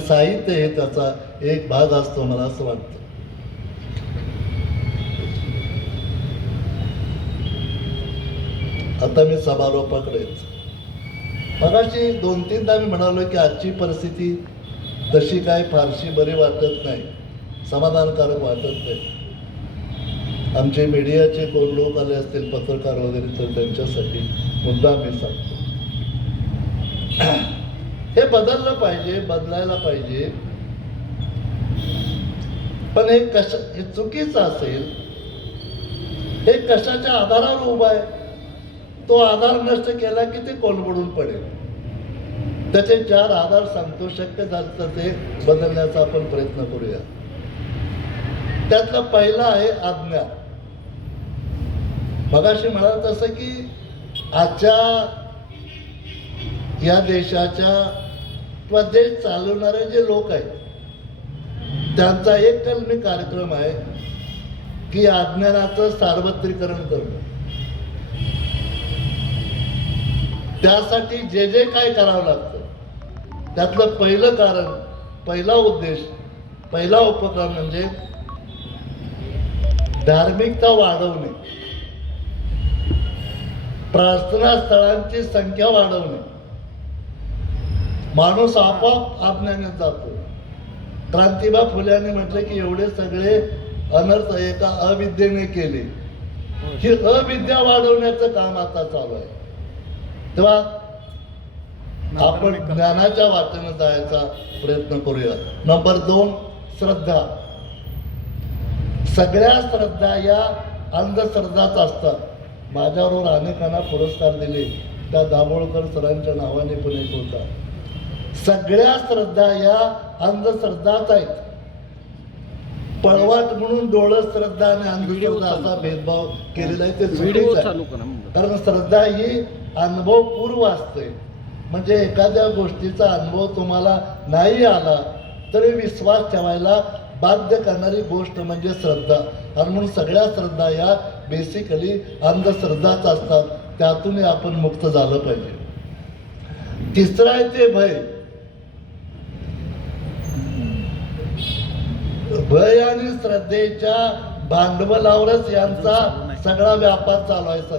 साहित्य हे त्याचा एक भाग असतो मला असं वाटतं. आता मी समारोपाकडे मगाशी 2-3दा मी म्हणालो की आजची परिस्थिती तशी काय फारशी बरी वाटत नाही, समाधानकारक वाटत नाही. आमचे मीडियाचे कोण लोक आले असतील, पत्रकार वगैरे, तर त्यांच्यासाठी मुद्दा मी सांगतो. हे बदललं पाहिजे, बदलायला पाहिजे. पण हे चुकीचं असेल. हे कशाच्या आधारावर उभा आहे? तो आधार नष्ट केला की ते कोलमडून पडेल. त्याचे 4 आधार सांगतो. शक्य झालं तर ते बदलण्याचा आपण प्रयत्न करूया. त्यातला पहिला आहे आज्ञा. मगाशी म्हणाल तसं की आजच्या या देशाच्या किंवा देश चालवणारे जे लोक आहेत त्यांचा एक कलमी कार्यक्रम आहे की अज्ञानाचं सार्वत्रिकरण करणं. त्यासाठी जे जे काय करावं लागतं त्यातलं पहिलं कारण, पहिला उद्देश, पहिला उपक्रम म्हणजे धार्मिकता वाढवणे, प्रार्थना स्थळांची संख्या वाढवणे. माणूस आपोआप अज्ञानात जातो. क्रांतिबा फुल्यांनी म्हटलं की एवढे सगळे अनर्थ एका अविद्येने केले. ही अविद्या वाढवण्याचं काम आता चालू आहे. तेव्हा आपण ज्ञानाच्या वाटेने जायचा प्रयत्न करूया. नंबर 2, श्रद्धा. सगळ्या श्रद्धा या अंधश्रद्धाच असतात. माझ्याबरोबर अनेकांना पुरस्कार दिले, त्या दाभोळकर सरांच्या नावाने पण एक होता. सगळ्या श्रद्धा या अंधश्रद्धाच आहेत. पळवाट म्हणून डोळस श्रद्धा आणि अंधश्रद्धा असा भेदभाव केलेला आहे, ते चुकीचं आहे. कारण श्रद्धा ही अनुभवपूर्व असते. म्हणजे एखाद्या गोष्टीचा अनुभव तुम्हाला नाही आला तरी विश्वास ठेवायला बाध्य करणारी गोष्ट म्हणजे श्रद्धा. आणि म्हणून सगळ्या श्रद्धा या बेसिकली अंधश्रद्धाच असतात. त्यातूनही आपण मुक्त झालं पाहिजे. तिसरं आहे ते भय. भय आणि श्रद्धेच्या भांडवलावरच यांचा सगळा व्यापार चालू आहे सध्या.